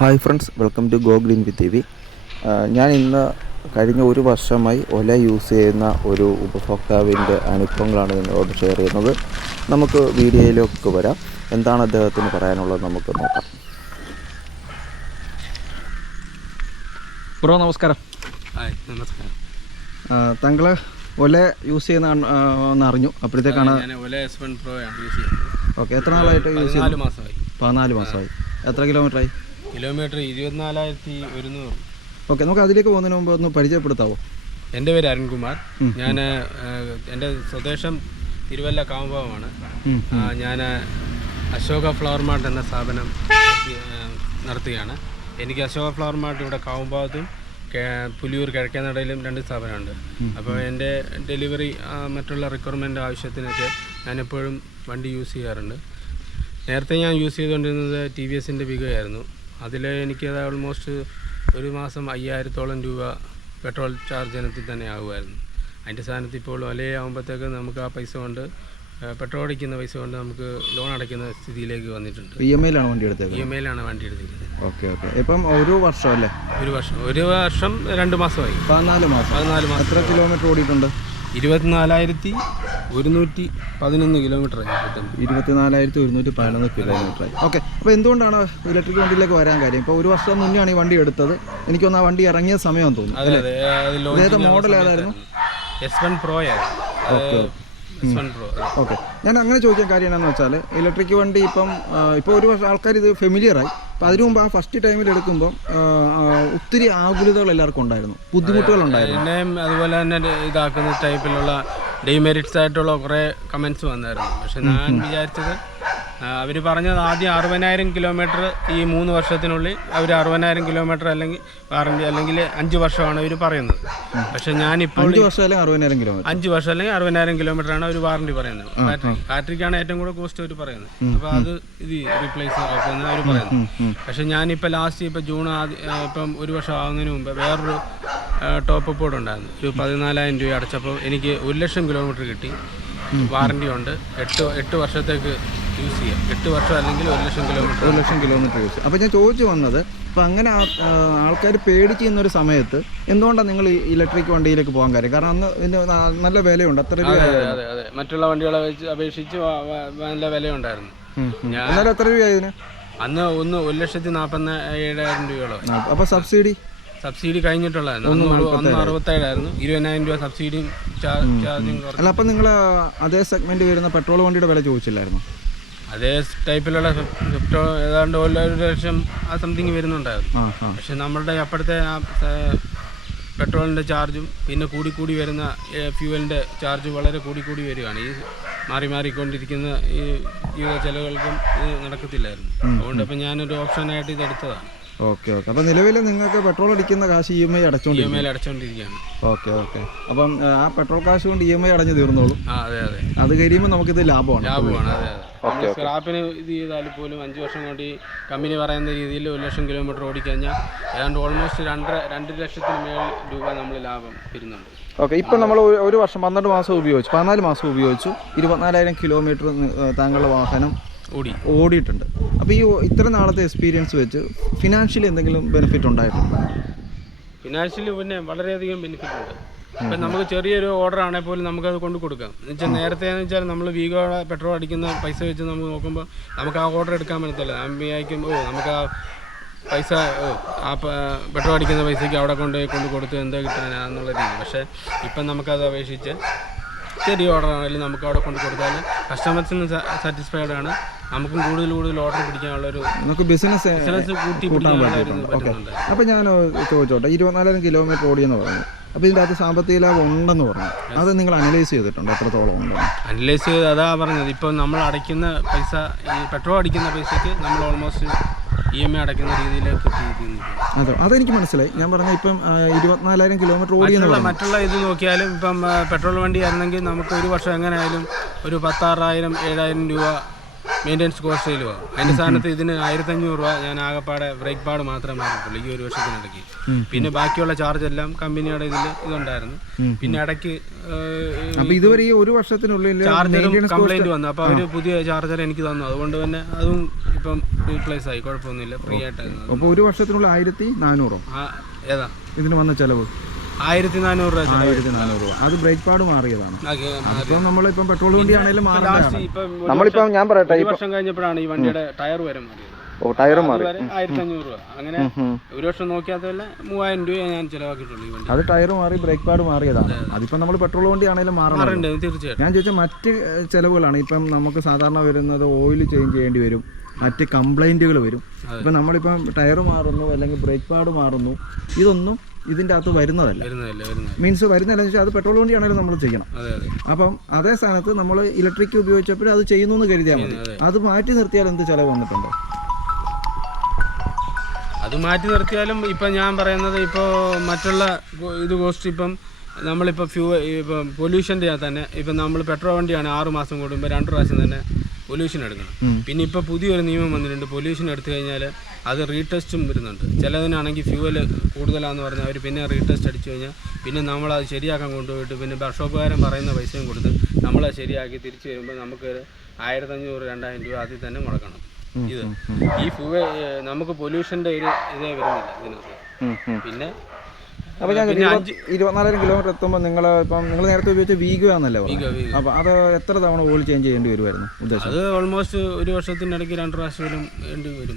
Hi friends, welcome to go green with TV. ഞാൻ ഇന്ന് കഴിഞ്ഞ ഒരു വർഷമായി ഒല യൂസ് ചെയ്യുന്ന ഒരു ഉപഭോക്താവിൻ്റെ അനുഭവങ്ങളാണ് നിങ്ങളോട് ഷെയർ ചെയ്യുന്നത്. നമുക്ക് വീഡിയോയിലേക്ക് വരാം. എന്താണ് അദ്ദേഹത്തിന് പറയാനുള്ളത് നമുക്ക് നോക്കാം. ബ്രോ നമസ്കാരം. ഹായ് നമസ്കാരം. താങ്കൾ ഒല യൂസ് ചെയ്യുന്ന അറിഞ്ഞു, അപ്പോഴത്തേക്കാണ് S1 Pro ആണ് യൂസ് ചെയ്യുന്നത്. ഓക്കെ, എത്ര നാളായിട്ട് യൂസ് ചെയ്യുന്നത്? 14 മാസമായി. എത്ര കിലോമീറ്ററായി? കിലോമീറ്റർ 24,100. ഓക്കെ, നമുക്ക് അതിലേക്ക് പോകുന്നതിന് മുമ്പ് ഒന്ന് പരിചയപ്പെടുത്താവോ? എൻ്റെ പേര് അരുൺകുമാർ. ഞാൻ എൻ്റെ സ്വദേശം തിരുവല്ല കാവുംഭാവമാണ്. ഞാൻ അശോക ഫ്ലവർ മാർട്ട് എന്ന സ്ഥാപനം നടത്തുകയാണ്. എനിക്ക് അശോക ഫ്ലവർ മാർട്ട് ഇവിടെ കാവുംഭാവത്തും പുലിയൂർ കിഴക്കേനടയിലും 2 സ്ഥാപനമുണ്ട്. അപ്പോൾ എൻ്റെ ഡെലിവറി മറ്റുള്ള റിക്വയർമെൻ്റ് ആവശ്യത്തിനൊക്കെ ഞാനെപ്പോഴും വണ്ടി യൂസ് ചെയ്യാറുണ്ട്. നേരത്തെ ഞാൻ യൂസ് ചെയ്തുകൊണ്ടിരുന്നത് TVSൻ്റെ വിഗയായിരുന്നു. അതിൽ എനിക്കത് ഓൾമോസ്റ്റ് ഒരു മാസം 5,000-ഓളം രൂപ പെട്രോൾ ചാർജ് ഇനത്തിൽ തന്നെ ആകുമായിരുന്നു. അതിൻ്റെ സ്ഥാനത്ത് ഇപ്പോൾ ഒലയാകുമ്പോഴത്തേക്ക് നമുക്ക് ആ പൈസ കൊണ്ട് പെട്രോൾ അടിക്കുന്ന പൈസ കൊണ്ട് നമുക്ക് ലോൺ അടയ്ക്കുന്ന സ്ഥിതിയിലേക്ക് വന്നിട്ടുണ്ട്. EMI ലാണ് വണ്ടി എടുത്തത്? EMI ലാണ് വണ്ടി എടുത്തിരിക്കുന്നത്. Okay okay. ഇപ്പം ഒരു വർഷം അല്ലേ? ഒരു വർഷം 2 മാസമായി. 14 മാസം. എത്ര കിലോമീറ്റർ ഓടിയിട്ടുണ്ട്? 24,111 കിലോമീറ്ററായി. 24,111 കിലോമീറ്ററായി. ഓക്കെ, അപ്പോൾ എന്തുകൊണ്ടാണ് ഇലക്ട്രിക് വണ്ടിയിലേക്ക് വരാൻ കാര്യം? ഇപ്പോൾ ഒരു വർഷം മുന്നെയാണ് ഈ വണ്ടി എടുത്തത്. എനിക്കൊന്ന് ആ വണ്ടി ഇറങ്ങിയ സമയം തോന്നുന്നു. ഏത് മോഡൽ ഏതായിരുന്നു? S1 Pro ആയിരുന്നു. ഓക്കെ, ഞാൻ അങ്ങനെ ചോദിക്കാൻ കാര്യം എന്താണെന്ന് വെച്ചാൽ ഇലക്ട്രിക് വണ്ടി ഇപ്പോൾ ഒരു വർഷം ആൾക്കാർ ഇത് ഫെമിലിയറായി. അപ്പോൾ അതിനു മുമ്പ് ആ ഫസ്റ്റ് ടൈമിൽ എടുക്കുമ്പോൾ ഒത്തിരി ആകുലതകൾ എല്ലാവർക്കും ഉണ്ടായിരുന്നു, ബുദ്ധിമുട്ടുകളുണ്ടായിരുന്നു. എന്നെയും അതുപോലെ തന്നെ ഇതാക്കുന്ന ടൈപ്പിലുള്ള ഡീമെറിറ്റ്സ് ആയിട്ടുള്ള കുറേ കമൻസ് വന്നായിരുന്നു. പക്ഷെ ഞാൻ വിചാരിച്ചത് അവർ പറഞ്ഞത് ആദ്യം 60,000 കിലോമീറ്റർ ഈ 3 വർഷത്തിനുള്ളിൽ അവർ 60,000 കിലോമീറ്റർ അല്ലെങ്കിൽ വാറണ്ടി അല്ലെങ്കിൽ 5 വർഷമാണ് അവർ പറയുന്നത്. പക്ഷെ ഞാനിപ്പോൾ 5 വർഷം അല്ലെങ്കിൽ 60,000 കിലോമീറ്റർ 5 വർഷം അല്ലെങ്കിൽ 60,000 കിലോമീറ്ററാണ് അവർ വാറണ്ടി പറയുന്നത്. ബാറ്ററിക്കാണ് ഏറ്റവും കൂടുതൽ കോസ്റ്റ് അവർ പറയുന്നത്. അപ്പോൾ അത് ഇത് റീപ്ലേസ് ആക്കുമെന്ന് അവർ പറയുന്നത്. പക്ഷെ ഞാനിപ്പോൾ ലാസ്റ്റ് ഇപ്പോൾ ജൂൺ ഇപ്പം ഒരു വർഷം ആകുന്നതിന് മുമ്പ് വേറൊരു ടോപ്പ് അപ്പ് ഉണ്ടായിരുന്നു. ഒരു 14,000 രൂപ അടച്ചപ്പോൾ എനിക്ക് 1,00,000 കിലോമീറ്റർ കിട്ടി. വാറണ്ടി ഉണ്ട്. 8 വർഷത്തേക്ക് യൂസ് ചെയ്യാം. 8 വർഷം അല്ലെങ്കിൽ 1,00,000 കിലോമീറ്റർ യൂസ്. അപ്പോൾ ഞാൻ ചോദിച്ചു വന്നത്, അപ്പോൾ അങ്ങനെ ആൾക്കാർ പേടിച്ച് ചെയ്യുന്നൊരു സമയത്ത് എന്തുകൊണ്ടാണ് നിങ്ങൾ ഇലക്ട്രിക് വണ്ടിയിലേക്ക് പോകാൻ കാര്യം? കാരണം അന്ന് ഇതിന് നല്ല വിലയുണ്ട്. അത്ര രൂപ? അതെ, മറ്റുള്ള വണ്ടികളെ അപേക്ഷിച്ച് നല്ല വിലയുണ്ടായിരുന്നു. എന്നാലും എത്ര രൂപയായി ഇതിന്? അന്ന് 1,47,000 രൂപയോളം. അപ്പോൾ സബ്സിഡി കഴിഞ്ഞിട്ടുള്ളതായിരുന്നു. അന്ന് 67,000 20,000 രൂപ സബ്സിഡിയും ചാർജും. അല്ല, അപ്പം നിങ്ങൾ അതേ സെഗ്മെന്റ് വരുന്ന പെട്രോൾ വണ്ടിയുടെ വില ചോദിച്ചില്ലായിരുന്നു? അതേ ടൈപ്പിലുള്ള സ്വിഫ്റ്റ് ഏതാണ്ട് 1,00,000 ആ സംതിങ് വരുന്നുണ്ടായിരുന്നു. പക്ഷെ നമ്മളുടെ അപ്പോഴത്തെ ആ പെട്രോളിൻ്റെ ചാർജും പിന്നെ കൂടി വരുന്ന ഫ്യൂവലിൻ്റെ ചാർജ് വളരെ കൂടി വരികയാണ്. ഈ മാറിക്കൊണ്ടിരിക്കുന്ന ഈ ജീവിത ചെലവുകൾക്കും ഇത് നടക്കത്തില്ലായിരുന്നു. അതുകൊണ്ട് അപ്പം ഞാനൊരു ഓപ്ഷനായിട്ട് ഇത് എടുത്തതാണ്. ഓക്കെ. അപ്പോൾ നിലവിൽ നിങ്ങൾക്ക് പെട്രോൾ അടിക്കുന്ന കാശ് EMI അടച്ചുകൊണ്ടിരിക്കുകയാണ്. ഓക്കെ. അപ്പം ആ പെട്രോൾ കാശ് കൊണ്ട് EMI അടഞ്ഞു തീർന്നോളൂ. അതെ. അത് കഴിയുമ്പോൾ നമുക്കിത് ലാഭമാണ്. അതെ. സ്ക്രാപ്പിന് ഇത് ചെയ്താൽ പോലും 5 വർഷം കൊണ്ട് ഈ കമ്പനി പറയുന്ന രീതിയിൽ 1,00,000 കിലോമീറ്റർ ഓടിക്കഴിഞ്ഞാൽ ഏതാണ്ട് ഓൾമോസ്റ്റ് 2 ലക്ഷത്തിന് മേൽ രൂപ നമ്മൾ ലാഭം വരുന്നുണ്ട്. ഓക്കെ, ഇപ്പം നമ്മൾ ഒരു വർഷം 14 മാസം ഉപയോഗിച്ചു 24,000 കിലോമീറ്റർ താങ്കളുടെ വാഹനം ഓടിയിട്ടുണ്ട്. അപ്പോൾ ഈ ഇത്ര നാളത്തെ എക്സ്പീരിയൻസ് വെച്ച് ഫിനാൻഷ്യലി എന്തെങ്കിലും ബെനിഫിറ്റ് ഉണ്ടായിട്ടുണ്ടോ? ഫിനാൻഷ്യലി പിന്നെ വളരെയധികം ബെനിഫിറ്റ് ഉണ്ട്. ഇപ്പം നമുക്ക് ചെറിയൊരു ഓർഡർ ആണെങ്കിൽ പോലും നമുക്കത് കൊണ്ട് കൊടുക്കാം. എന്ന് വെച്ചാൽ നേരത്തെ എന്ന് വെച്ചാൽ നമ്മൾ വീഗോയുടെ പെട്രോൾ അടിക്കുന്ന പൈസ വെച്ച് നമുക്ക് നോക്കുമ്പോൾ നമുക്ക് ആ ഓർഡർ എടുക്കാൻ പറ്റത്തില്ല. നമുക്ക് ആ പൈസ ആ പെട്രോൾ അടിക്കുന്ന പൈസയ്ക്ക് അവിടെ കൊണ്ട് കൊടുത്ത് എന്താ കിട്ടാനാന്നുള്ള രീതി. പക്ഷേ ഇപ്പം നമുക്കത് അപേക്ഷിച്ച് ചെറിയ ഓർഡർ ആണെങ്കിലും നമുക്ക് അവിടെ കൊണ്ട് കൊടുത്താൽ കസ്റ്റമേഴ്സിന് സാറ്റിസ്ഫൈഡ് ആണ്. നമുക്കും കൂടുതൽ ഓർഡർ പിടിക്കാനുള്ളൊരു നമുക്ക് ബിസിനസ് കൂട്ടാൻ പറ്റുന്നുണ്ട്. അപ്പോൾ ഞാൻ ചോദിച്ചോട്ടെ, 24,000 കിലോമീറ്റർ ഓടിയെന്ന് പറഞ്ഞു. അപ്പോൾ ഇതിൻ്റെ അകത്ത് സാമ്പത്തിക ലാഭം ഉണ്ടെന്ന് പറഞ്ഞു. അത് നിങ്ങൾ അനലൈസ് ചെയ്തിട്ടുണ്ട്? എത്രത്തോളം ഉണ്ടെന്ന് അനലൈസ് ചെയ്ത് അതാ പറഞ്ഞത്. ഇപ്പം നമ്മൾ അടയ്ക്കുന്ന പൈസ, ഈ പെട്രോൾ അടിക്കുന്ന പൈസയ്ക്ക് നമ്മൾ ഓൾമോസ്റ്റ് EMI അടയ്ക്കുന്ന രീതിയിലേക്ക് എത്തിയിരിക്കുന്നു. അതെനിക്ക് മനസ്സിലായി. ഞാൻ പറഞ്ഞ ഇപ്പം 24,000 കിലോമീറ്റർ ഓടിയെന്നുള്ള മറ്റുള്ള ഇത് നോക്കിയാലും ഇപ്പം പെട്രോൾ വണ്ടി ആയിരുന്നെങ്കിൽ നമുക്ക് ഒരു വർഷം എങ്ങനെയായാലും ഒരു 16,000-7,000 രൂപ മെയിൻ്റെനൻസ് കോസ്റ്റിലും ആവും. അതിൻ്റെ സ്ഥാനത്ത് ഇതിന് 1500 രൂപ ഞാൻ ആകെപ്പാടെ ബ്രേക്ക് പാഡ് മാത്രമേ മാറിയിട്ടുള്ളൂ ഈ ഒരു വർഷത്തിനിടയ്ക്ക്. പിന്നെ ബാക്കിയുള്ള ചാർജ് എല്ലാം കമ്പനിയുടെ ഇതുണ്ടായിരുന്നു. പിന്നെ ഇടയ്ക്ക് ഇതുവരെ ഈ ഒരു വർഷത്തിനുള്ളിൽ ചാർജറും കംപ്ലൈൻറ്റ് വന്നു. അപ്പോൾ അവർ പുതിയ ചാർജർ എനിക്ക് തന്നു. അതുകൊണ്ട് തന്നെ അതും ഇപ്പം റീപ്ലേസ് ആയി, കുഴപ്പമൊന്നുമില്ല, ഫ്രീ ആയിട്ടായിരുന്നു. അപ്പോൾ ഒരു വർഷത്തിനുള്ളിൽ 1400 ഏതാ ഇതിന് വന്ന ചിലവ്? 1400 രൂപ. 1400 രൂപ. അത് ബ്രേക്ക് പാഡ് മാറിയതാണ്. അപ്പം നമ്മളിപ്പം പെട്രോൾ വണ്ടി ആണെങ്കിലും നമ്മളിപ്പം ഞാൻ പറയട്ടെ, ഈ വർഷം കഴിഞ്ഞപ്പോഴാണ് ഈ വണ്ടിയുടെ ടയർ വരെ മാറിയത്. ടയർ മാറി 1500 രൂപ. അങ്ങനെ ഒരു വർഷം നോക്കിയാൽ 3000 രൂപ ഞാൻ ചിലവാക്കിയിട്ടുള്ളൂ ഈ വണ്ടി. അത് ടയർ മാറി ബ്രേക്ക് പാഡ് മാറിയതാണ്. അതിപ്പം നമ്മൾ പെട്രോൾ വണ്ടി ആണെങ്കിലും മാറണം. തീർച്ചയായിട്ടും. ഞാൻ ചോദിച്ചാൽ മറ്റ് ചിലവുകളാണ്. ഇപ്പം നമുക്ക് സാധാരണ വരുന്നത് ഓയിൽ ചേഞ്ച് ചെയ്യേണ്ടി വരും, മറ്റ് കംപ്ലൈൻറ്റുകൾ വരും. ഇപ്പം നമ്മളിപ്പം ടയർ മാറുന്നു അല്ലെങ്കിൽ ബ്രേക്ക് പാഡ് മാറുന്നു, ഇതൊന്നും ഇതിൻ്റെ അകത്ത് വരുന്നതല്ല. മീൻസ് വരുന്നതല്ല വെച്ചാൽ അത് പെട്രോൾ വണ്ടിയാണെങ്കിലും നമ്മൾ ചെയ്യണം. അപ്പം അതേ സ്ഥാനത്ത് നമ്മൾ ഇലക്ട്രിക് ഉപയോഗിച്ചപ്പോൾ അത് ചെയ്യുന്നു എന്ന് കരുതിയാൽ മതി. അത് മാറ്റി നിർത്തിയാൽ എന്ത് ചിലവ് വന്നിട്ടുണ്ടോ? അത് മാറ്റി നിർത്തിയാലും ഇപ്പം ഞാൻ പറയുന്നത് ഇപ്പോൾ മറ്റുള്ള ഇത് കോസ്റ്റ് ഇപ്പം നമ്മളിപ്പോൾ ഇപ്പം പൊല്യൂഷൻ്റെ തന്നെ ഇപ്പം നമ്മൾ പെട്രോൾ വണ്ടിയാണ് 6 മാസം കൂടുമ്പോൾ 2 പ്രാവശ്യം തന്നെ പൊല്യൂഷൻ എടുക്കണം. പിന്നെ ഇപ്പോൾ പുതിയൊരു നിയമം വന്നിട്ടുണ്ട്. പൊല്യൂഷൻ എടുത്തു കഴിഞ്ഞാൽ അത് റീടെസ്റ്റും വരുന്നുണ്ട്. ചിലതിനാണെങ്കിൽ ഫ്യൂവൽ കൂടുതലാണെന്ന് പറഞ്ഞാൽ അവർ പിന്നെ റീടെസ്റ്റ് അടിച്ചു കഴിഞ്ഞാൽ പിന്നെ നമ്മളത് ശരിയാക്കാൻ കൊണ്ടുപോയിട്ട് പിന്നെ വർക്ക്ഷോപ്പുകാരൻ പറയുന്ന പൈസയും കൊടുത്ത് നമ്മളത് ശരിയാക്കി തിരിച്ചു വരുമ്പോൾ നമുക്ക് 1500-2000 രൂപ അതിൽ തന്നെ മുടക്കണം. ഇത് ഈ ഫ്യൂവൽ നമുക്ക് പൊല്യൂഷൻ്റെ ഒരു ഇതേ വരുന്നില്ല ഇതിനകത്ത്. പിന്നെ അപ്പോൾ ഞാൻ 24,000 കിലോമീറ്റർ എത്തുമ്പോൾ നിങ്ങൾ നേരത്തെ ഉപയോഗിച്ച വീഗോ ആണെന്നല്ലേ പറഞ്ഞത്? അപ്പോൾ അത് എത്ര തവണ ഓയിൽ ചേഞ്ച് ചെയ്യേണ്ടി വരുമായിരുന്നു ഉദ്ദേശം? അത് ഓൾമോസ്റ്റ് ഒരു വർഷത്തിനിടയ്ക്ക് 2 പ്രാവശ്യം വേണ്ടി വരും.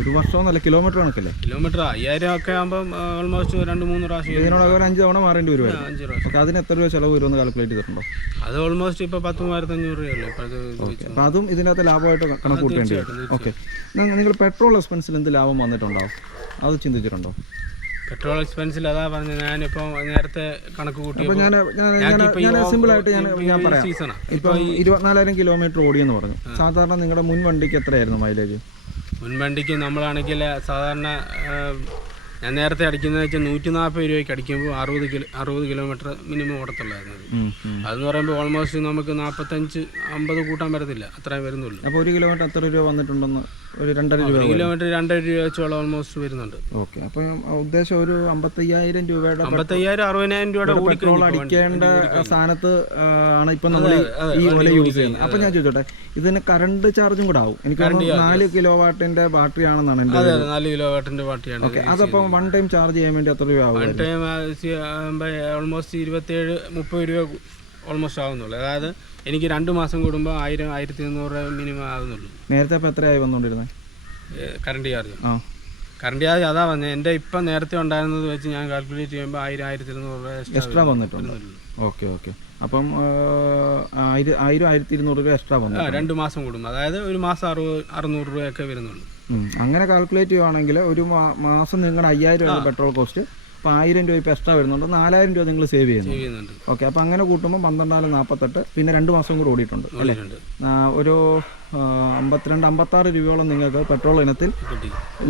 ഒരു വർഷമൊന്നുമല്ല, കിലോമീറ്റർ കണക്കല്ലേ? കിലോമീറ്റർ 5000 ഒക്കെ ആകുമ്പോൾ ഓൾമോസ്റ്റ് 2-3 പ്രാവശ്യം. ഇതിനോട് ഒരു 5 തവണ മാറേണ്ടി വരുമായിരുന്നു. 5 പ്രാവശ്യം. അപ്പോൾ അതിന് എത്ര രൂപ ചിലവ് വരുമെന്ന് കാൽക്കുലേറ്റ് ചെയ്തിട്ടുണ്ടോ? അത് ഓൾമോസ്റ്റ് ഇപ്പോൾ 10,500 രൂപയല്ലേ ഇപ്പോൾ അത്. അപ്പോൾ അതും ഇതിനകത്ത് ലാഭമായിട്ട് കണക്ക് കൂട്ടേണ്ടി വരും. ഓക്കെ, നിങ്ങൾ പെട്രോൾ എക്സ്പെൻസിൽ എന്ത് ലാഭം വന്നിട്ടുണ്ടാവും? അത് ചിന്തിച്ചിട്ടുണ്ടോ? പെട്രോൾ എക്സ്പെൻസിൽ അതാ പറഞ്ഞത് ഞാനിപ്പോൾ നേരത്തെ കണക്ക് കൂട്ടി. അപ്പോൾ ഞാൻ സിമ്പിളായിട്ട് ഞാൻ പറയാം. ഇപ്പം 24,000 കിലോമീറ്റർ ഓടിയെന്ന് പറഞ്ഞു. സാധാരണ നിങ്ങളുടെ മുൻ വണ്ടിക്ക് എത്രയായിരുന്നു മൈലേജ്? മുൻ വണ്ടിക്ക് നമ്മളാണെങ്കിൽ സാധാരണ ഞാൻ നേരത്തെ അടിക്കുന്നത് വെച്ചാൽ 140 രൂപയ്ക്ക് അടിക്കുമ്പോൾ 60 കിലോമീറ്റർ മിനിമം ഓടത്തുള്ളായിരുന്നു. അതെന്ന് പറയുമ്പോൾ ഓൾമോസ്റ്റ് നമുക്ക് 45-50 കൂട്ടാൻ പറ്റത്തില്ല, അത്രയും വരുന്നുള്ളൂ. അപ്പോൾ 1 കിലോമീറ്റർ എത്ര രൂപ വന്നിട്ടുണ്ടെന്ന്? ഒരു 2.5 രൂപ. 1 കിലോമീറ്റർ 2.5 രൂപ വെച്ചോളം ഓൾമോസ്റ്റ് വരുന്നുണ്ട്. ഓക്കെ, അപ്പം ഉദ്ദേശം ഒരു 55,000 രൂപയുടെ 55,000-60,000 രൂപയുടെ പെട്രോൾ അടിക്കേണ്ട സ്ഥാനത്ത് ആണ് ഇപ്പം നമ്മൾ ഈ ഓല യൂസ് ചെയ്യുന്നത്. അപ്പം ഞാൻ ചോദിച്ചോട്ടെ, ഇതിന് കറണ്ട് ചാർജും കൂടെ ആവും? എനിക്ക് 4 കിലോ വാട്ടിന്റെ ബാറ്ററി ആണെന്നാണ് എൻ്റെ. 4 കിലോ വാട്ടിന്റെ ബാറ്ററിയാണ്. ഓക്കെ, അതപ്പം വൺ ടൈം ചാർജ് ചെയ്യാൻ വേണ്ടി എത്ര രൂപ ആവും? വൺ ടൈം ഓൾമോസ്റ്റ് 27-30 രൂപ ഓൾമോസ്റ്റ് ആവുന്നുള്ളൂ. അതായത് എനിക്ക് 2 മാസം കൂടുമ്പോൾ 1000-1200 മിനിമം ആകുന്നുള്ളൂ. നേരത്തെ അപ്പോൾ എത്രയായി വന്നുകൊണ്ടിരുന്നത് കറണ്ട് ചാർജ്? കറണ്ട് ചാർജ് അതാ പറഞ്ഞത്. എൻ്റെ ഇപ്പം നേരത്തെ ഉണ്ടായിരുന്നത് വെച്ച് ഞാൻ കാൽക്കുലേറ്റ് ചെയ്യുമ്പോൾ 1000-1200 എക്സ്ട്രാ വന്നിട്ടുണ്ട്. ഓക്കെ ഓക്കെ, അപ്പം 1000-1200 രൂപ എക്സ്ട്രാ വന്നു 2 മാസം കൂടുമ്പോൾ. അതായത് ഒരു മാസം 600 രൂപയൊക്കെ വരുന്നുള്ളൂ. അങ്ങനെ കാൽക്കുലേറ്റ് ചെയ്യുവാണെങ്കിൽ ഒരു മാസം നിങ്ങളുടെ 5000 രൂപ പെട്രോൾ കോസ്റ്റ്. അപ്പോൾ 1000 രൂപ ഇപ്പോൾ എക്സ്ട്രാ വരുന്നുണ്ട്, 4000 രൂപ നിങ്ങൾ സേവ് ചെയ്യുന്നുണ്ട്. ഓക്കെ, അപ്പോൾ അങ്ങനെ കൂട്ടുമ്പോൾ 12-48, പിന്നെ 2 മാസം കൂടി ഓടിയിട്ടുണ്ട് അല്ലേ? ഒരു 52-56 രൂപയോളം നിങ്ങൾക്ക് പെട്രോൾ ഇനത്തിൽ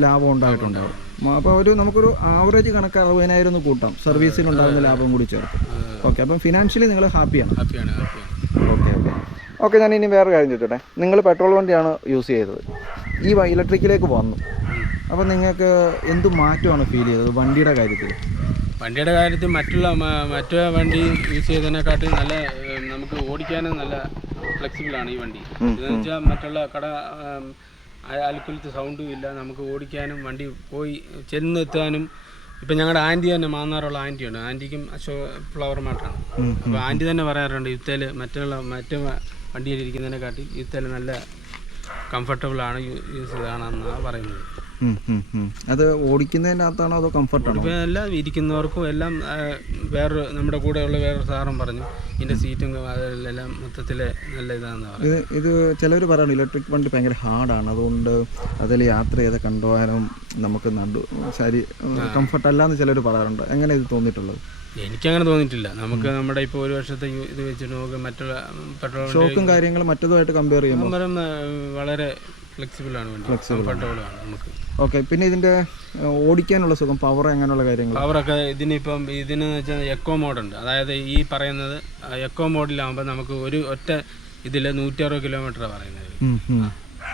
ലാഭം ഉണ്ടായിട്ടുണ്ടാവും. അപ്പോൾ നമുക്കൊരു ആവറേജ് കണക്ക് 60,000 കൂട്ടാം, സർവീസിനുണ്ടാകുന്ന ലാഭം കൂടി ചേർത്ത്. ഓക്കെ, അപ്പം ഫിനാൻഷ്യലി നിങ്ങൾ ഹാപ്പിയാണ്? Okay okay okay. ഞാൻ ഇനി വേറെ കാര്യം ചോദിച്ചോട്ടെ, നിങ്ങൾ പെട്രോൾ വണ്ടിയാണ് യൂസ് ചെയ്തത്, ഈ ഇലക്ട്രിക്കിലേക്ക് വന്നു, അപ്പോൾ നിങ്ങൾക്ക് എന്ത് മാറ്റമാണ് ഫീൽ ചെയ്തത് വണ്ടിയുടെ കാര്യത്തിൽ? വണ്ടിയുടെ കാര്യത്തിൽ മറ്റു വണ്ടി യൂസ് ചെയ്തതിനെക്കാട്ടി നല്ല നമുക്ക് ഓടിക്കാനും നല്ല ഫ്ലെക്സിബിളാണ് ഈ വണ്ടി. എന്ന് വെച്ചാൽ മറ്റുള്ള അലുക്കുലത്ത് സൗണ്ടും ഇല്ല, നമുക്ക് ഓടിക്കാനും വണ്ടി പോയി ചെന്നെത്താനും. ഇപ്പം ഞങ്ങളുടെ ആൻറ്റി തന്നെ, മാന്നാറുള്ള ആൻറ്റിയുണ്ട്, ആൻറ്റിക്കും ഫ്ലവർ മാർട്ടാണ്. അപ്പോൾ ആൻറ്റി തന്നെ പറയാറുണ്ട് യുദ്ധയിൽ മറ്റു വണ്ടിയിലിരിക്കുന്നതിനെക്കാട്ടി യുദ്ധയിൽ നല്ല കംഫർട്ടബിളാണ് യൂസ് ചെയ്താണെന്നാണ് പറയുന്നത്. അത് ഓടിക്കുന്നതിൻ്റെ അകത്താണോ അതോ കംഫർട്ടാണോ? എല്ലാം ഇരിക്കുന്നവർക്കും എല്ലാം. നമ്മുടെ കൂടെയുള്ള വേറൊരു സാറും പറഞ്ഞു ഇതിൻ്റെ സീറ്റും അതെല്ലാം മൊത്തത്തിൽ നല്ല ഇതാണെന്ന് പറഞ്ഞു. ഇത് ചിലർ പറയുന്നു ഇലക്ട്രിക് വണ്ടി ഭയങ്കര ഹാർഡാണ്, അതുകൊണ്ട് അതിൽ യാത്ര ചെയ്ത് കൊണ്ടുപോകാനും നമുക്ക് കംഫർട്ടല്ലാന്ന് ചിലർ പറയാറുണ്ട്. എങ്ങനെ ഇത് തോന്നിയിട്ടുള്ളത്? എനിക്കങ്ങനെ തോന്നിയിട്ടില്ല. നമുക്ക് നമ്മുടെ ഇപ്പോൾ ഒരു വർഷത്തെ ഇത് വെച്ചിട്ട് നോക്കുക, മറ്റുള്ള പെട്രോൾ ഷോക്കും കാര്യങ്ങളും മറ്റേതുമായിട്ട് കമ്പയർ ചെയ്യുമ്പോൾ വളരെ ഫ്ലെക്സിബിളാണ്, കംഫർട്ടബിളാണ് നമുക്ക്. ഓക്കെ, പിന്നെ ഇതിൻ്റെ ഓടിക്കാനുള്ള സുഖം, പവർ, അങ്ങനെയുള്ള കാര്യങ്ങൾ? പവറൊക്കെ ഇതിന് വെച്ചാൽ എക്കോ മോഡുണ്ട്. അതായത് ഈ പറയുന്നത് എക്കോ മോഡിലാകുമ്പോൾ നമുക്ക് ഒറ്റ ഇതിൽ 160 കിലോമീറ്ററാണ് പറയുന്നത്.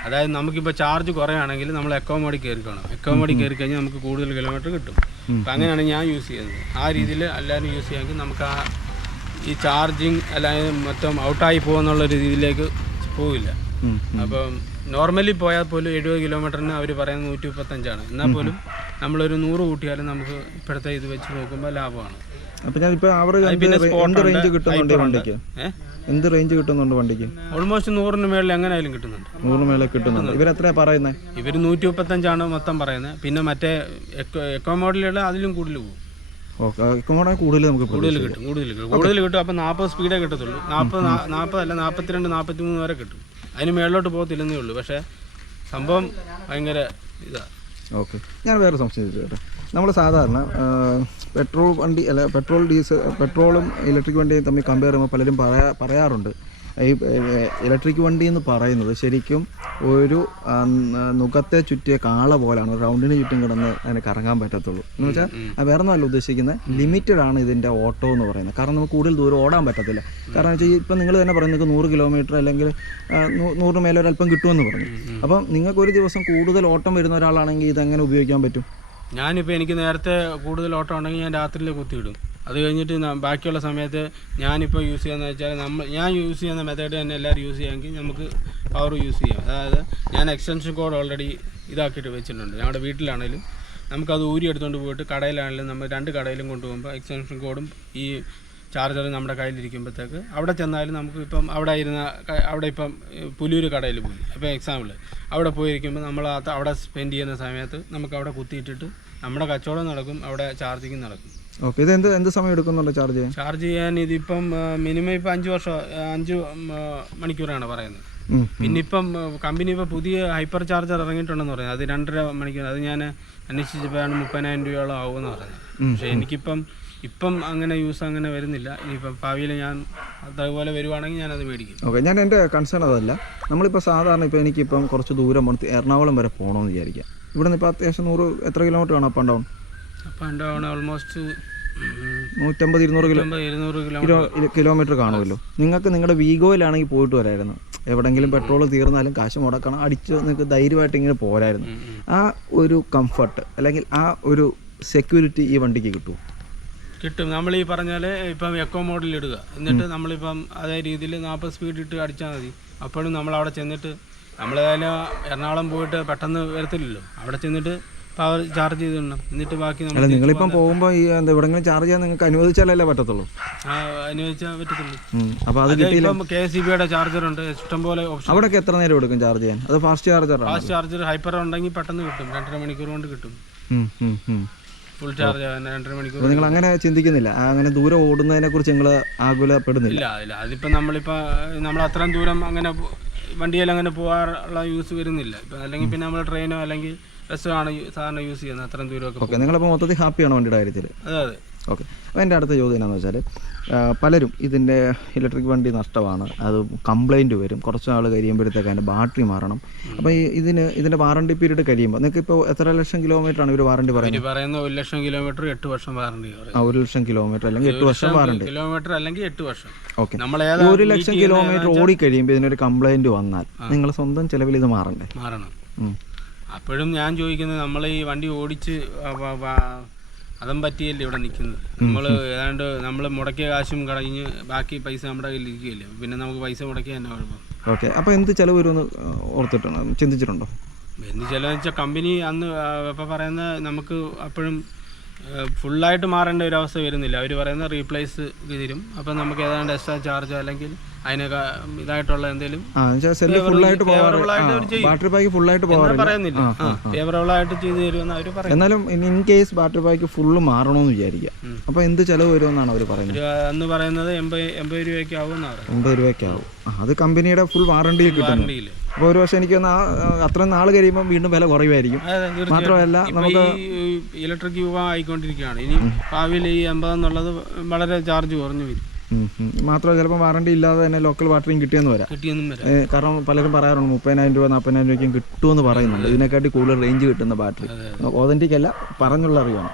അതായത് നമുക്കിപ്പോൾ ചാർജ് കുറയാണെങ്കിൽ നമ്മൾ എക്കോ മോഡിൽ കയറിക്കണം. എക്കോ മോഡിൽ കയറി കഴിഞ്ഞാൽ നമുക്ക് കൂടുതൽ കിലോമീറ്റർ കിട്ടും. അപ്പം അങ്ങനെയാണ് ഞാൻ യൂസ് ചെയ്യുന്നത്. ആ രീതിയിൽ എല്ലാവരും യൂസ് ചെയ്യാമെങ്കിൽ നമുക്ക് ഈ ചാർജിങ് അല്ലെങ്കിൽ മൊത്തം ഔട്ടായി പോകുന്നുള്ള രീതിയിലേക്ക് പോവില്ല. അപ്പം നോർമലി പോയാൽ പോലും 70 കിലോമീറ്ററിന് അവർ പറയുന്നത് 135 എന്നാൽ പോലും നമ്മളൊരു 100 കൂട്ടിയാലും നമുക്ക് ഇപ്പോഴത്തെ ഇത് വെച്ച് നോക്കുമ്പോൾ ലാഭമാണ്. അപ്പോൾ ഞാനിപ്പോൾ എന്ത് റേഞ്ച് കിട്ടുന്നുണ്ട് വണ്ടിക്ക്? എന്ത് റേഞ്ച് കിട്ടുന്നുണ്ട് വണ്ടിക്ക്? ഓൾമോസ്റ്റ് 100-ന് മേളിൽ എങ്ങനെയായാലും കിട്ടുന്നുണ്ട്. 100 മേളിൽ കിട്ടുന്നുണ്ട്. ഇവരെത്രയാണ് പറയുന്നത്? ഇവർ 135 മൊത്തം പറയുന്നത്. പിന്നെ മറ്റേ എക്കോ മോഡലുള്ള അതിലും കൂടുതൽ പോകും. കൂടുതൽ നമുക്ക് കൂടുതൽ കിട്ടും. അപ്പം 40 സ്പീഡേ കിട്ടത്തുള്ളൂ. 40 അല്ല 42, 43 വരെ കിട്ടും. അതിന് മേളിലോട്ട് പോകത്തില്ലെന്നേ ഉള്ളൂ. പക്ഷേ സംഭവം ഭയങ്കര ഇതാണ്. ഓക്കെ, ഞാൻ വേറെ സംശയം ചോദിച്ചോട്ടെ. നമ്മൾ സാധാരണ പെട്രോൾ വണ്ടി അല്ല പെട്രോളും ഇലക്ട്രിക് വണ്ടിയും തമ്മിൽ കമ്പയർ ചെയ്യുമ്പോൾ പലരും പറയാറുണ്ട് ഈ ഇലക്ട്രിക് വണ്ടി എന്ന് പറയുന്നത് ശരിക്കും ഒരു നുകത്തെ ചുറ്റിയ കാള പോലാണ്. റൗണ്ടിന് ചുറ്റും കിടന്ന് അതിന് കറങ്ങാൻ പറ്റത്തുള്ളൂ എന്ന് വെച്ചാൽ വേറെ ഒന്നുമല്ല ഉദ്ദേശിക്കുന്നത്. ലിമിറ്റഡ് ആണ് ഇതിൻ്റെ ഓട്ടോ എന്ന് പറയുന്നത്. കാരണം നമുക്ക് കൂടുതൽ ദൂരം ഓടാൻ പറ്റത്തില്ല. കാരണം വെച്ചാൽ ഇപ്പം നിങ്ങൾ തന്നെ പറയുന്നത് 100 കിലോമീറ്റർ അല്ലെങ്കിൽ 100 മേലെ ഒരല്പം കിട്ടുമെന്ന് പറഞ്ഞു. അപ്പം നിങ്ങൾക്ക് ഒരു ദിവസം കൂടുതൽ ഓട്ടം വരുന്ന ഒരാളാണെങ്കിൽ ഇതെങ്ങനെ ഉപയോഗിക്കാൻ പറ്റും? ഞാനിപ്പോൾ എനിക്ക് നേരത്തെ കൂടുതൽ ഓട്ടം ഉണ്ടെങ്കിൽ ഞാൻ രാത്രിയിൽ കുത്തിയിടും. അത് കഴിഞ്ഞിട്ട് ബാക്കിയുള്ള സമയത്ത് ഞാനിപ്പോൾ യൂസ് ചെയ്യുന്നത് വെച്ചാൽ ഞാൻ യൂസ് ചെയ്യുന്ന മെത്തേഡ് തന്നെ എല്ലാവരും യൂസ് ചെയ്യാമെങ്കിൽ നമുക്ക് പവർ യൂസ് ചെയ്യാം. അതായത് ഞാൻ എക്സ്റ്റൻഷൻ കോഡ് ഓൾറെഡി ഇതാക്കിയിട്ട് വെച്ചിട്ടുണ്ട്. ഞങ്ങളുടെ വീട്ടിലാണെങ്കിലും നമുക്കത് ഊരി എടുത്തുകൊണ്ട് പോയിട്ട് കടയിലാണെങ്കിലും നമ്മൾ 2 കടയിലും കൊണ്ടുപോകുമ്പോൾ എക്സ്റ്റൻഷൻ കോഡും ഈ ചാർജർ നമ്മുടെ കയ്യിലിരിക്കുമ്പോഴത്തേക്ക് അവിടെ ചെന്നാലും നമുക്ക് ഇപ്പം അവിടെ ഇപ്പം പുലൂർ കടയിൽ പോയി അപ്പോൾ എക്സാമ്പിൾ അവിടെ പോയിരിക്കുമ്പോൾ നമ്മൾ അവിടെ സ്പെൻഡ് ചെയ്യുന്ന സമയത്ത് നമുക്ക് അവിടെ കുത്തിയിട്ടിട്ട് നമ്മുടെ കച്ചവടം നടക്കും, അവിടെ ചാർജിങ് നടക്കും. ഓക്കെ, ഇത് എന്ത് സമയം എടുക്കുന്നുണ്ട് ചാർജ് ചെയ്യാൻ? ഇതിപ്പം മിനിമം ഇപ്പം 5 മണിക്കൂറാണ് പറയുന്നത്. പിന്നെ ഇപ്പം കമ്പനി ഇപ്പോൾ പുതിയ ഹൈപ്പർ ചാർജർ ഇറങ്ങിയിട്ടുണ്ടെന്ന് പറയുന്നത്. അത് 2.5 മണിക്കൂർ. അത് ഞാൻ അന്വേഷിച്ചപ്പോഴാണ് 30,000 രൂപയോളം ആവുമെന്ന് പറയുന്നത്. പക്ഷേ ഇപ്പം അങ്ങനെ യൂസ് അങ്ങനെ വരുന്നില്ല. ഇനിയിപ്പം ഭാവിയിൽ ഞാൻ അതേപോലെ വരുവാണെങ്കിൽ ഞാനത് മേടിക്കും. ഓക്കെ, ഞാൻ എൻ്റെ കൺസേൺ അതല്ല. നമ്മളിപ്പോൾ സാധാരണ ഇപ്പോൾ എനിക്കിപ്പം കുറച്ച് ദൂരം എറണാകുളം വരെ പോകണമെന്ന് വിചാരിക്കാം. ഇവിടെ നിന്ന് ഇപ്പോൾ അത്യാവശ്യം 100 എത്ര കിലോമീറ്റർ ആണ് up and down? Almost 150-200 kilometre കാണുമല്ലോ. നിങ്ങൾക്ക് നിങ്ങളുടെ വീഗോയിലാണെങ്കിൽ പോയിട്ട് വരായിരുന്നു. എവിടെയെങ്കിലും പെട്രോൾ തീർന്നാലും കാശ് മുടക്കണം, അടിച്ച് നിങ്ങൾക്ക് ധൈര്യമായിട്ട് ഇങ്ങനെ പോരായിരുന്നു. ആ ഒരു കംഫർട്ട് അല്ലെങ്കിൽ ആ ഒരു സെക്യൂരിറ്റി ഈ വണ്ടിക്ക് കിട്ടും. നമ്മൾ ഈ പറഞ്ഞാൽ ഇപ്പം എക്കോ മോഡിൽ ഇടുക, എന്നിട്ട് നമ്മളിപ്പം അതേ രീതിയിൽ 40 സ്പീഡ് ഇട്ട് അടിച്ചാൽ മതി. അപ്പോഴും നമ്മളവിടെ ചെന്നിട്ട് നമ്മളേതായാലും എറണാകുളം പോയിട്ട് പെട്ടെന്ന് വരത്തില്ലല്ലോ. അവിടെ ചെന്നിട്ട് പവർ ചാർജ് ചെയ്തിടണം. എന്നിട്ട് ബാക്കി നിങ്ങളിപ്പം പോകുമ്പോൾ ഈ എവിടെയെങ്കിലും ചാർജ് ചെയ്യാൻ നിങ്ങൾക്ക് അനുവദിച്ചാലല്ലേ പറ്റത്തുള്ളൂ? അനുവദിച്ചാൽ പറ്റത്തുള്ളൂ. അപ്പോൾ അത് ഇപ്പം KCBയുടെ ചാർജർ ഉണ്ട്, ഇഷ്ടംപോലെ ഓപ്ഷൻ. അവിടെ എത്ര നേരം എടുക്കും ചാർജ് ചെയ്യാൻ? അത് ഫാസ്റ്റ് ചാർജർ ഹൈപ്പർ ഉണ്ടെങ്കിൽ പെട്ടെന്ന് കിട്ടും. 2.5 മണിക്കൂർ കൊണ്ട് കിട്ടും ഫുൾ ചാർജ്. 2.5 മണിക്കൂർ. നിങ്ങൾ അങ്ങനെ ചിന്തിക്കുന്നില്ല? അങ്ങനെ ദൂരം ഓടുന്നതിനെ കുറിച്ച് നിങ്ങൾ ആകുലപ്പെടുന്നില്ല? ഇല്ല. അതിപ്പോൾ നമ്മൾ അത്രയും ദൂരം അങ്ങനെ വണ്ടിയിൽ അങ്ങനെ പോകാറുള്ള യൂസ് വരുന്നില്ല. ഇപ്പം അല്ലെങ്കിൽ പിന്നെ നമ്മൾ ട്രെയിനോ അല്ലെങ്കിൽ ബസ്സാണ് സാധാരണ യൂസ് ചെയ്യുന്നത് അത്രയും ദൂരമൊക്കെ. ഓക്കെ, നിങ്ങളപ്പോൾ മൊത്തത്തിൽ ഹാപ്പിയാണോ വണ്ടിയുടെ കാര്യത്തിൽ? അതെ. ഓക്കെ, അപ്പോൾ എൻ്റെ അടുത്ത ചോദ്യം എന്താണെന്ന് വെച്ചാൽ പലരും ഇതിൻ്റെ ഇലക്ട്രിക് വണ്ടി നഷ്ടമാണ്, അത് കംപ്ലൈൻറ്റ് വരും, കുറച്ച് നാൾ കഴിയുമ്പോഴത്തേക്ക് അതിൻ്റെ ബാറ്ററി മാറണം. അപ്പോൾ ഇതിൻ്റെ വാറണ്ടി പീരീഡ് കഴിയുമ്പോൾ നിങ്ങൾക്ക് ഇപ്പോൾ എത്ര ലക്ഷം കിലോമീറ്ററാണ് ഇവർ വാറണ്ടി പറയുന്നത്? 1 ലക്ഷം കിലോമീറ്റർ 8 വർഷം വാറണ്ടി. 1 ലക്ഷം കിലോമീറ്റർ അല്ലെങ്കിൽ 8 വർഷം വാറണ്ടി. കിലോമീറ്റർ അല്ലെങ്കിൽ 8 വർഷം. ഓക്കെ, 1 ലക്ഷം കിലോമീറ്റർ ഓടിക്കഴിയുമ്പോൾ ഇതിനൊരു കംപ്ലൈൻറ്റ് വന്നാൽ നിങ്ങൾ സ്വന്തം ചിലവിൽ ഇത് മാറണം. അപ്പോഴും ഞാൻ ചോദിക്കുന്നത്, നമ്മൾ ഈ വണ്ടി ഓടിച്ച് അതും പറ്റിയല്ലേ ഇവിടെ നിൽക്കുന്നത്. നമ്മൾ മുടക്കിയ കാശും കഴിഞ്ഞ് ബാക്കി പൈസ നമ്മുടെ കയ്യിൽ ഇരിക്കുകയല്ലേ. പിന്നെ നമുക്ക് പൈസ മുടക്കിയ തന്നെ കുഴപ്പം. ഓക്കെ, അപ്പോൾ എന്ത് ചിലവ് വരുമെന്ന് ചിന്തിച്ചിട്ടുണ്ടോ? എന്ത് ചിലവെന്ന് വെച്ചാൽ കമ്പനി അന്ന് ഇപ്പോൾ പറയുന്നത് നമുക്ക് അപ്പോഴും ഫുള്ളായിട്ട് മാറേണ്ട ഒരു അവസ്ഥ വരുന്നില്ല. അവർ പറയുന്ന റീപ്ലേസ് തരും. അപ്പം നമുക്ക് ഏതാണ്ട് എക്സ്ട്രാ ചാർജ് അല്ലെങ്കിൽ അതിനൊക്കെ ഇതായിട്ടുള്ള എന്തെങ്കിലും പറയുന്നില്ല. ഫേവറബിളായിട്ട് ചെയ്ത് തരുമെന്ന് അവർ പറയും. എന്നാലും in case battery pack full മാറണമെന്ന് വിചാരിക്കുക, അപ്പോൾ എന്ത് ചിലവ് വരുമെന്നാണ് അവർ പറയുന്നത്? അന്ന് പറയുന്നത് 80 രൂപയ്ക്ക് ആവുമെന്നാണ്. 80 രൂപയ്ക്കാവും. അത് കമ്പനിയുടെ ഫുൾ വാറണ്ടിയിൽ കിട്ടും. അപ്പോൾ ഒരു പക്ഷേ എനിക്ക് അത്രയും നാൾ കഴിയുമ്പോൾ വീണ്ടും വില കുറയുമായിരിക്കും. മാത്രമല്ല നമുക്ക് ഇലക്ട്രിക് യുഗം ആയിക്കൊണ്ടിരിക്കുകയാണ്. ഇനി ഭാവിയിൽ ഈ 80 എന്നുള്ളത് വളരെ ചാർജ് കുറഞ്ഞു വരും. മാത്രമല്ല ചിലപ്പോൾ വാറണ്ടി ഇല്ലാതെ തന്നെ ലോക്കൽ ബാറ്ററിയും കിട്ടിയെന്ന് വരാം. കാരണം പലരും പറയാറുണ്ട് 30,000 രൂപ 40,000 രൂപയ്ക്കും കിട്ടുമെന്ന് പറയുന്നുണ്ട്. ഇതിനെക്കാട്ടി കൂടുതൽ റേഞ്ച് കിട്ടുന്ന ബാറ്ററി. ഓതന്റിക് അല്ല, പറഞ്ഞുള്ള അറിവാണ്.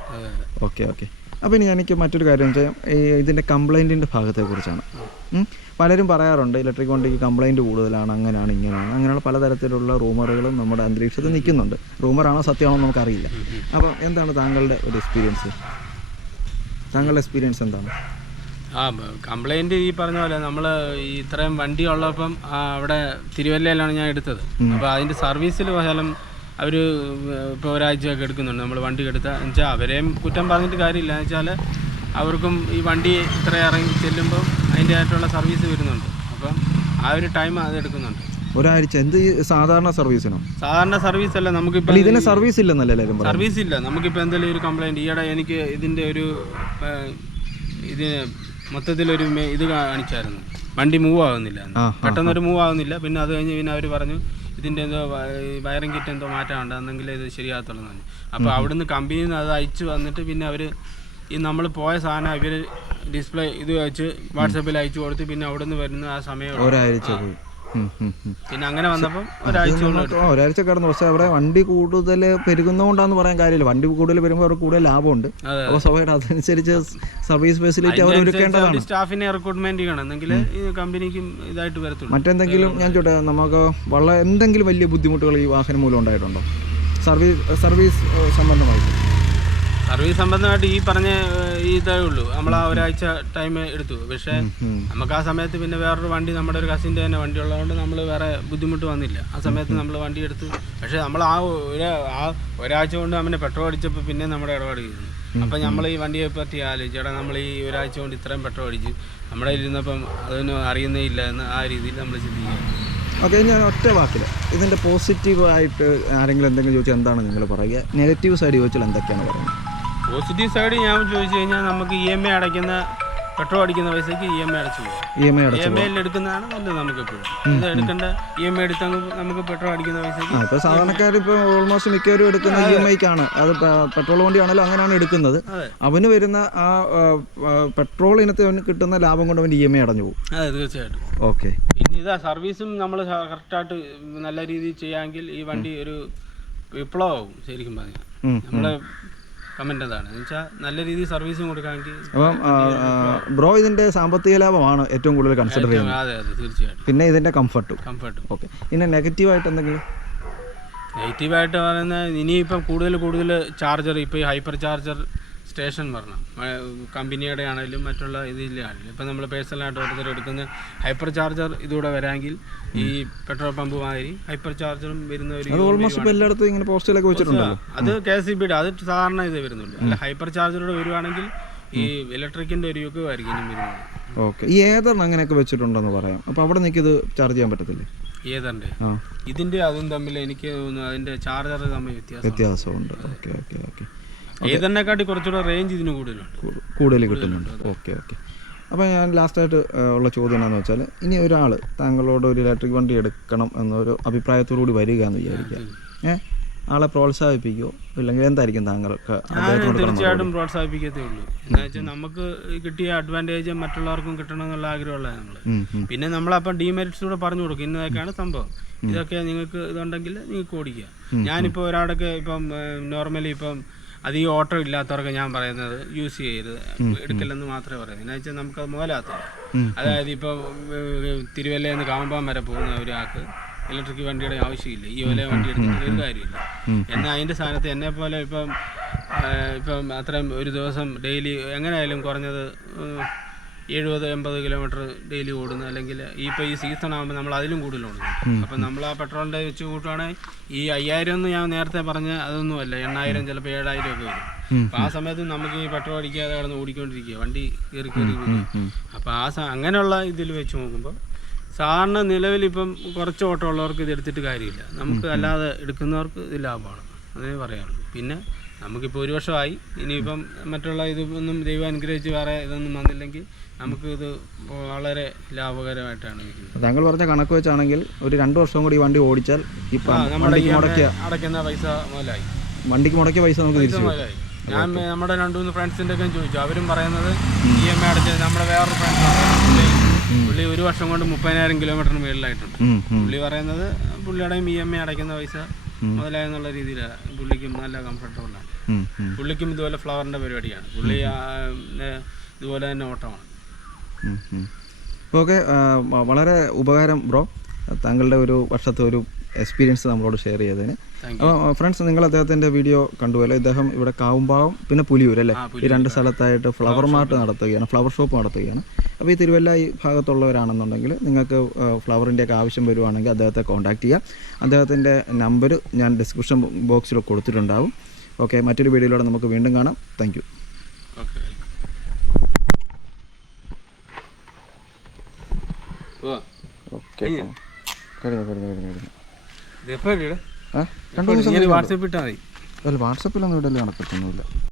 ഓക്കെ, അപ്പോൾ ഇനി എനിക്ക് മറ്റൊരു കാര്യം വെച്ചാൽ ഇതിൻ്റെ കംപ്ലൈൻറ്റിൻ്റെ ഭാഗത്തെക്കുറിച്ചാണ്. പലരും പറയാറുണ്ട് ഇലക്ട്രിക് വണ്ടിക്ക് കംപ്ലൈൻറ്റ് കൂടുതലാണ്, അങ്ങനെയാണ് ഇങ്ങനെയാണ്, അങ്ങനെയുള്ള പലതരത്തിലുള്ള റൂമറുകളും നമ്മുടെ അന്തരീക്ഷത്തിൽ നിൽക്കുന്നുണ്ട്. റൂമറാണോ സത്യമാണോ നമുക്കറിയില്ല. അപ്പോൾ എന്താണ് താങ്കളുടെ ഒരു എക്സ്പീരിയൻസ്? താങ്കളുടെ എക്സ്പീരിയൻസ് എന്താണ്? കംപ്ലൈൻറ്റ് ഈ പറഞ്ഞ പോലെ നമ്മൾ ഈ ഇത്രയും വണ്ടി ഉള്ളപ്പം അവിടെ തിരുവല്ലയിലാണ് ഞാൻ എടുത്തത്. അപ്പോൾ അതിൻ്റെ സർവീസിൽ പോയാലും അവർ ഇപ്പോൾ ഒരാഴ്ചയൊക്കെ എടുക്കുന്നുണ്ട്. നമ്മൾ വണ്ടി എടുത്താൽ എന്ന് വെച്ചാൽ അവരെയും കുറ്റം പറഞ്ഞിട്ട് കാര്യമില്ല. എന്ന് വെച്ചാൽ അവർക്കും ഈ വണ്ടി ഇത്ര ഇറങ്ങി ചെല്ലുമ്പോൾ അതിൻ്റെ ആയിട്ടുള്ള സർവീസ് വരുന്നുണ്ട്. അപ്പം ആ ഒരു ടൈം അത് എടുക്കുന്നുണ്ട്. ഒരാഴ്ച എന്ത് സാധാരണ സർവീസിനോ? സാധാരണ സർവീസ് അല്ല, നമുക്കിപ്പോൾ ഇതിന് സർവീസ് ഇല്ലെന്നല്ലേ? സർവീസ് ഇല്ല. നമുക്കിപ്പോൾ എന്തെങ്കിലും ഒരു കംപ്ലൈൻറ്റ് ഈയിടെ എനിക്ക് ഇതിൻ്റെ ഒരു ഇത് മൊത്തത്തിലൊരു ഇത് കാണിച്ചായിരുന്നു, വണ്ടി മൂവ് ആകുന്നില്ല, പെട്ടെന്നൊരു മൂവ് ആകുന്നില്ല. പിന്നെ അത് കഴിഞ്ഞ് പിന്നെ അവർ പറഞ്ഞു ഇതിൻ്റെ എന്തോ വയറിംഗ് കിറ്റ് എന്തോ മാറ്റമുണ്ട്, എന്നെങ്കിൽ ഇത് ശരിയാകത്തുള്ളൂ എന്ന് പറഞ്ഞു. അപ്പോൾ അവിടുന്ന് കമ്പനിയിൽ നിന്ന് അത് അയച്ചു വന്നിട്ട് പിന്നെ അവർ ഈ നമ്മൾ പോയ സാധനം ഇവർ ഡിസ്പ്ലേ ഇത് വെച്ച് വാട്സപ്പിൽ അയച്ചു കൊടുത്ത് പിന്നെ അവിടുന്ന് വരുന്ന ആ സമയം ഒരാഴ്ച പിന്നെ അങ്ങനെ വന്നപ്പം ഒരാഴ്ച കിടന്നു. പക്ഷെ അവിടെ വണ്ടി കൂടുതൽ പെരുകുന്നതുകൊണ്ടാന്ന് പറയാൻ കാര്യമില്ല. വണ്ടി കൂടുതൽ പെരുകുമ്പോൾ അവർക്ക് കൂടുതൽ ലാഭമുണ്ട്. അപ്പോൾ സ്വാഭാവികം അതനുസരിച്ച് സർവീസ് ഫെസിലിറ്റി അവർ ഒരുക്കേണ്ടതാണ്. സ്റ്റാഫിനെ റിക്രൂട്ട്മെന്റ് ചെയ്യണം, എന്നെങ്കിൽ ഈ കമ്പനിക്കും ഇതായിട്ട് വരത്തുള്ളൂ. മറ്റെന്തെങ്കിലും ഞാൻ ചോട്ടെ, നമുക്ക് വളരെ എന്തെങ്കിലും വലിയ ബുദ്ധിമുട്ടുകൾ ഈ വാഹനം മൂലം ഉണ്ടായിട്ടുണ്ടോ സർവീസ് സംബന്ധമായിട്ട്? സർവീസ് സംബന്ധമായിട്ട് ഈ പറഞ്ഞ ഇതേ ഉള്ളൂ. നമ്മൾ ആ ഒരാഴ്ച ടൈം എടുത്തു. പക്ഷേ നമുക്ക് ആ സമയത്ത് പിന്നെ വേറൊരു വണ്ടി, നമ്മുടെ ഒരു കസിൻ്റെ തന്നെ വണ്ടി ഉള്ളതുകൊണ്ട് നമ്മൾ വേറെ ബുദ്ധിമുട്ട് വന്നില്ല. ആ സമയത്ത് നമ്മൾ വണ്ടി എടുത്തു. പക്ഷേ നമ്മൾ ആ ഒരാഴ്ച കൊണ്ട് അവനെ പെട്രോൾ അടിച്ചപ്പോൾ പിന്നെ നമ്മുടെ ഇടപാട് ചെയ്തു. അപ്പം നമ്മൾ ഈ വണ്ടിയെ പറ്റി ആലോചിച്ചേട്ടാ, നമ്മൾ ഈ ഒരാഴ്ച കൊണ്ട് ഇത്രയും പെട്രോൾ അടിച്ച് നമ്മുടെ ഇരുന്നപ്പം അതൊന്നും അറിയുന്നേ ഇല്ല എന്ന് ആ രീതിയിൽ നമ്മൾ ചിന്തിക്കുക. ഓക്കെ, ഞാൻ ഒറ്റ വാക്കിൽ ഇതിൻ്റെ പോസിറ്റീവായിട്ട് ആരെങ്കിലും എന്തെങ്കിലും ചോദിച്ചാൽ എന്താണ് നിങ്ങൾ പറയുക? നെഗറ്റീവ് സൈഡ് ചോദിച്ചാൽ എന്തൊക്കെയാണ് പറയുന്നത്? പോസിറ്റീവ് സൈഡ് ഞാൻ ചോദിച്ചു കഴിഞ്ഞാൽ നമുക്ക് EMI അടയ്ക്കുന്ന പെട്രോൾ അടിക്കുന്ന പൈസക്ക് EMI അടച്ചു പോകും. EMI എടുക്കുന്നതാണ് നല്ലത്. നമുക്ക് എപ്പോഴും ഇത് എടുക്കേണ്ട EMI എടുത്താൽ നമുക്ക് പെട്രോൾ അടിക്കുന്ന പൈസക്ക്. ഇപ്പോൾ സാധാരണക്കാർ ഇപ്പോൾ ഓൾമോസ്റ്റ് മിക്കവരും എടുക്കുന്ന EMIക്കാണ്. അത് പെട്രോൾ വണ്ടിയാണല്ലോ അങ്ങനെയാണ് എടുക്കുന്നത്. അവന് വരുന്ന ആ പെട്രോൾ ഇനത്തിൽ അവന് കിട്ടുന്ന ലാഭം കൊണ്ട് അവൻ്റെ EMI അടഞ്ഞു പോകും. അതെ, തീർച്ചയായിട്ടും. ഓക്കെ, പിന്നെ ഇതാ സർവീസും നമ്മൾ കറക്റ്റായിട്ട് നല്ല രീതിയിൽ ചെയ്യാമെങ്കിൽ ഈ വണ്ടി ഒരു വിപ്ലവമാവും. ശരിക്കും പറഞ്ഞാൽ നമ്മുടെ കമന്റ് അതാണ്. എന്ന് വെച്ചാൽ നല്ല രീതിയിൽ സർവീസും കൊടുക്കാമെങ്കിൽ. അപ്പം ബ്രോ ഇതിന്റെ സാമ്പത്തിക ലാഭമാണ് ഏറ്റവും കൂടുതൽ കൺസിഡർ ചെയ്യുന്നത്. അതെ, തീർച്ചയായിട്ടും. പിന്നെ ഇതിന്റെ കംഫർട്ടും. ഓക്കെ. പിന്നെ നെഗറ്റീവായിട്ട് എന്തെങ്കിലും? നെഗറ്റീവായിട്ട് പറയുന്നത് ഇനിയിപ്പം കൂടുതൽ ചാർജർ, ഇപ്പോൾ ഈ ഹൈപ്പർ ചാർജർ സ്റ്റേഷൻ വരണം. കമ്പനിയുടെ ആണെങ്കിലും മറ്റുള്ള ഇതിലാണെങ്കിലും. ഇപ്പം നമ്മൾ പേഴ്സണലായിട്ട് ഓരോരുത്തർ എടുക്കുന്ന ഹൈപ്പർ ചാർജർ ഇതുകൂടെ വരാമെങ്കിൽ ഈ പെട്രോൾ പമ്പ് മാതിരി ഹൈപ്പർ ചാർജറും വരുന്ന ഒരു ഓൾമോസ്റ്റ് എല്ലായിടത്തും ഇങ്ങനെ പോസ്റ്റിലൊക്കെ വെച്ചിട്ടുണ്ടല്ലോ. അത് KCBയുടെ അത് സാധാരണ ഇത് വരുന്നുള്ളൂ. അല്ല, ഹൈപ്പർ ചാർജറോട് വരുവാണെങ്കിൽ ഈ ഇലക്ട്രിക്കിൻ്റെ ഒരു യുഗമായിരിക്കും ഇനി വരുന്നത്. ഓക്കെ, ഈ ഏതെണ്ണം അങ്ങനെയൊക്കെ വെച്ചിട്ടുണ്ടെന്ന് പറയാം. അപ്പോൾ അവിടെ നിങ്ങൾക്ക് ഇത് ചാർജ് ചെയ്യാൻ പറ്റത്തില്ലേ? ഏതുണ്ട് ഇതിൻ്റെ അതും തമ്മിൽ എനിക്ക് തോന്നുന്നു അതിൻ്റെ ചാർജർ തമ്മിൽ വ്യത്യാസമുണ്ട്. ഓക്കെ ഓക്കെ ഓക്കെ ഏതെന്നെക്കാട്ടി കുറച്ചുകൂടെ റേഞ്ച് ഇതിന് കൂടുതൽ കിട്ടുന്നുണ്ട്. Okay okay. അപ്പോൾ ഞാൻ ലാസ്റ്റായിട്ട് ഉള്ള ചോദ്യം എന്താണെന്ന് വെച്ചാൽ, ഇനി ഒരാൾ താങ്കളോട് ഒരു ഇലക്ട്രിക് വണ്ടി എടുക്കണം എന്നൊരു അഭിപ്രായത്തോടു കൂടി വരിക എന്ന് വിചാരിക്കുക, ആളെ പ്രോത്സാഹിപ്പിക്കുമോ ഇല്ലെങ്കിൽ എന്തായിരിക്കും താങ്കൾക്ക്? തീർച്ചയായിട്ടും പ്രോത്സാഹിപ്പിക്കത്തേ ഉള്ളൂ. എന്താ വെച്ചാൽ നമുക്ക് കിട്ടിയ അഡ്വാൻറ്റേജ് മറ്റുള്ളവർക്കും കിട്ടണം എന്നുള്ള ആഗ്രഹമുള്ളത് നമ്മൾ. പിന്നെ നമ്മളപ്പം ഡീമെറിറ്റ്സ് കൂടെ പറഞ്ഞു കൊടുക്കും. ഇന്നതൊക്കെയാണ് സംഭവം, ഇതൊക്കെ നിങ്ങൾക്ക് ഇതുണ്ടെങ്കിൽ നിങ്ങൾക്ക് ഓടിക്കുക. ഞാനിപ്പോൾ ഒരാളൊക്കെ ഇപ്പം നോർമലി ഇപ്പം അധികം ഓട്ടോ ഇല്ലാത്തവർക്ക് ഞാൻ പറയുന്നത് യൂസ് ചെയ്യരുത്, എടുക്കില്ലെന്ന് മാത്രമേ പറയുന്നത്. എന്നാ വെച്ചാൽ നമുക്കത് മുതലാകത്തില്ല. അതായത് ഇപ്പം തിരുവല്ലയിൽ നിന്ന് കാമ്പാൻ വരെ പോകുന്ന ഒരാൾക്ക് ഇലക്ട്രിക് വണ്ടിയുടെ ആവശ്യമില്ല. ഈ ഒല വണ്ടി എടുത്തിട്ട് ഒരു കാര്യമില്ല. എന്നാൽ അതിൻ്റെ സ്ഥാനത്ത് എന്നെ പോലെ ഇപ്പം അത്രയും ഒരു ദിവസം ഡെയിലി എങ്ങനെയായാലും കുറഞ്ഞത് 70-80 കിലോമീറ്റർ ഡെയിലി ഓടുന്നു. അല്ലെങ്കിൽ ഇപ്പോൾ ഈ സീസൺ ആകുമ്പോൾ നമ്മൾ അതിലും കൂടുതൽ ഓടുന്നു. അപ്പം നമ്മൾ ആ പെട്രോളിൻ്റെ വെച്ച് കൂട്ടുവാണെങ്കിൽ ഈ 5000 എന്ന് ഞാൻ നേരത്തെ പറഞ്ഞ അതൊന്നുമല്ല, 8000 ചിലപ്പോൾ 7000 ഒക്കെ വരും. അപ്പോൾ ആ സമയത്ത് നമുക്ക് ഈ പെട്രോൾ അടിക്കാതെ കിടന്ന് ഓടിക്കൊണ്ടിരിക്കുക, വണ്ടി കയറി അപ്പോൾ അങ്ങനെയുള്ള ഇതിൽ വെച്ച് നോക്കുമ്പോൾ സാധാരണ നിലവിൽ ഇപ്പം കുറച്ച് ഓട്ടോ ഉള്ളവർക്ക് ഇത് എടുത്തിട്ട് കാര്യമില്ല. നമുക്ക് അല്ലാതെ എടുക്കുന്നവർക്ക് ഇത് ലാഭമാണ്, അതേ പറയാറുള്ളൂ. പിന്നെ നമുക്കിപ്പോൾ 1 വർഷമായി. ഇനിയിപ്പം മറ്റുള്ള ഇതൊന്നും ദൈവം അനുഗ്രഹിച്ച് വേറെ ഇതൊന്നും വന്നില്ലെങ്കിൽ നമുക്ക് ഇത് വളരെ ലാഭകരമായിട്ടാണ് ഇരിക്കുന്നത്. താങ്കൾ പറഞ്ഞ കണക്ക് വെച്ചാണെങ്കിൽ ഒരു 2 വർഷം കൂടി വണ്ടി ഓടിച്ചാൽ നമ്മുടെ അടയ്ക്കുന്ന പൈസ മുതലായി. വണ്ടിക്ക് മുടക്കിയ പൈസ നമുക്ക് തിരിച്ചു മുതലായി. ഞാൻ നമ്മുടെ 2-3 ഫ്രണ്ട്സിൻ്റെ ഒക്കെ ചോദിച്ചു. അവരും പറയുന്നത് EMI അടച്ചത്. നമ്മുടെ വേറൊരു ഫ്രണ്ട്സ് പുള്ളി 1 വർഷം കൊണ്ട് 30,000 കിലോമീറ്ററിന് മുകളിലായിട്ടുണ്ട്. പുള്ളി പറയുന്നത് പുള്ളിയുടെയും EMI അടയ്ക്കുന്ന പൈസ മുതലായെന്നുള്ള രീതിയിലാണ് പുള്ളിക്കും നല്ല കംഫർട്ടബിളാണ്. പുള്ളിക്കും ഇതുപോലെ ഫ്ലവറിൻ്റെ പരിപാടിയാണ്. പുള്ളി ഇതുപോലെ തന്നെ ഓട്ടമാണ്. ഓക്കെ, വളരെ ഉപകാരം ബ്രോ, താങ്കളുടെ ഒരു വർഷത്തെ ഒരു എക്സ്പീരിയൻസ് നമ്മളോട് ഷെയർ ചെയ്തതിന്. അപ്പോൾ ഫ്രണ്ട്സ്, നിങ്ങൾ അദ്ദേഹത്തിൻ്റെ വീഡിയോ കണ്ടുപോലെ ഇദ്ദേഹം ഇവിടെ കാവുമ്പാവം പിന്നെ പുലിയൂർ അല്ലേ, ഈ 2 സ്ഥലത്തായിട്ട് ഫ്ലവർ മാർട്ട് നടത്തുകയാണ്, ഫ്ലവർ ഷോപ്പ് നടത്തുകയാണ്. അപ്പോൾ ഈ തിരുവല്ല ഈ ഭാഗത്തുള്ളവരാണെന്നുണ്ടെങ്കിൽ നിങ്ങൾക്ക് ഫ്ലവറിൻ്റെയൊക്കെ ആവശ്യം വരുവാണെങ്കിൽ അദ്ദേഹത്തെ കോൺടാക്ട് ചെയ്യാം. അദ്ദേഹത്തിൻ്റെ നമ്പർ ഞാൻ ഡിസ്ക്രിപ്ഷൻ ബോക്സിൽ കൊടുത്തിട്ടുണ്ടാവും. ഓക്കെ, മറ്റൊരു വീഡിയോയിലൂടെ നമുക്ക് വീണ്ടും കാണാം. Thank you. ഓക്കെ, വാട്സപ്പിൽ ഇട്ടാൽ മതി. വാട്സപ്പിലൊന്നും ഇടല് നടക്കത്തൊന്നുമില്ല.